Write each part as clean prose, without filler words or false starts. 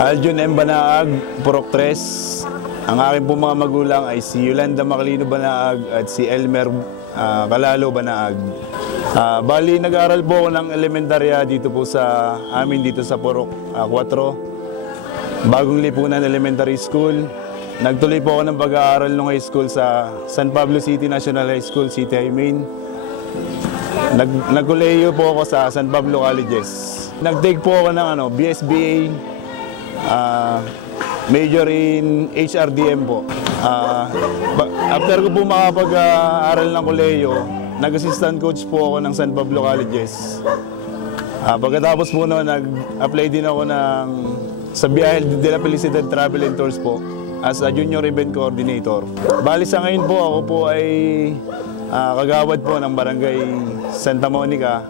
Aljun M. Banaag, Purok 3. Ang aking po mga magulang ay si Yolanda Maclino Banaag at si Elmer Calalo Banaag. Bali, nag-aaral po ako ng elementarya dito po sa amin dito sa Purok 4. Bagong Lipunan Elementary School. Nagtuloy po ako ng pag-aaral ng high school sa San Pablo City National High School, City High Main. Nagkuleyo po ako sa San Pablo Colleges. Nag-take po ako ng BSBA, major in HRDM po. After ko po makapag-aaral ng kuleyo, nag-assistant coach po ako ng San Pablo Colleges. Pagkatapos po noon, nag-apply din ako sa Viaje de la Felicidad Travel and Tours po as a junior event coordinator. Bali sa ngayon po, ako po ay kagawad po ng Barangay Santa Monica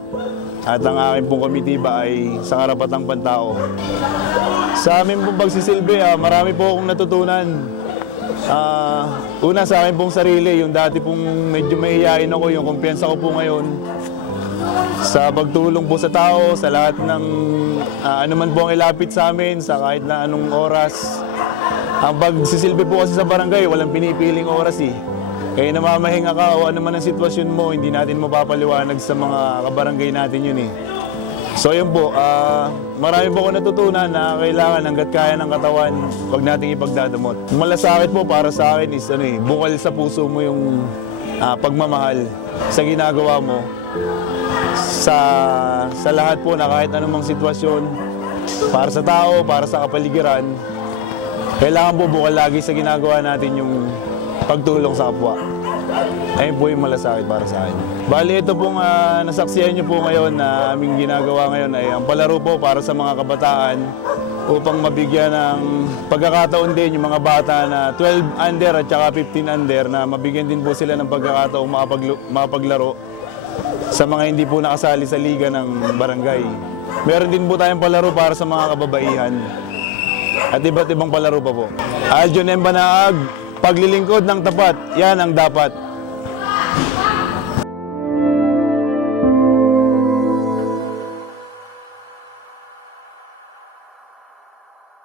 at ang aking pong komitiba ay sa Karapatang Pantao. Sa amin pong pagsisilbi, marami po akong natutunan. Una sa akin pong sarili, yung dati pong medyo mahihain ako, yung kumpiyansa ko po ngayon sa pagtulong po sa tao, sa lahat ng ano man po ang ilapit sa amin, sa kahit na anong oras. Ang pagsisilbi po kasi sa barangay, walang pinipiling oras eh. Kaya namamahinga ka o ano man ang sitwasyon mo, hindi natin mapapaliwanag sa mga kabarangay natin yun eh. So yun po, marami po ako natutunan na kailangan hanggat kaya ng katawan, huwag nating ipagdadamot. Malasakit po para sa akin is bukal sa puso mo yung pagmamahal sa ginagawa mo. Sa lahat po na kahit anumang sitwasyon, para sa tao, para sa kapaligiran, kailangan po bukal lagi sa ginagawa natin yung pagtulong sa kapwa. Ayun po yung malasakit para sa akin. Bali, ito pong nasaksihan nyo po ngayon na aming ginagawa ngayon ay ang palaro po para sa mga kabataan upang mabigyan ng pagkakataon din yung mga bata na 12 under at saka 15 under na mabigyan din po sila ng pagkakataong makapaglaro sa mga hindi po nakasali sa liga ng barangay. Meron din po tayong palaro para sa mga kababaihan at iba't ibang palaro pa po. Aljun M. Banaag, paglilingkod ng tapat, yan ang dapat.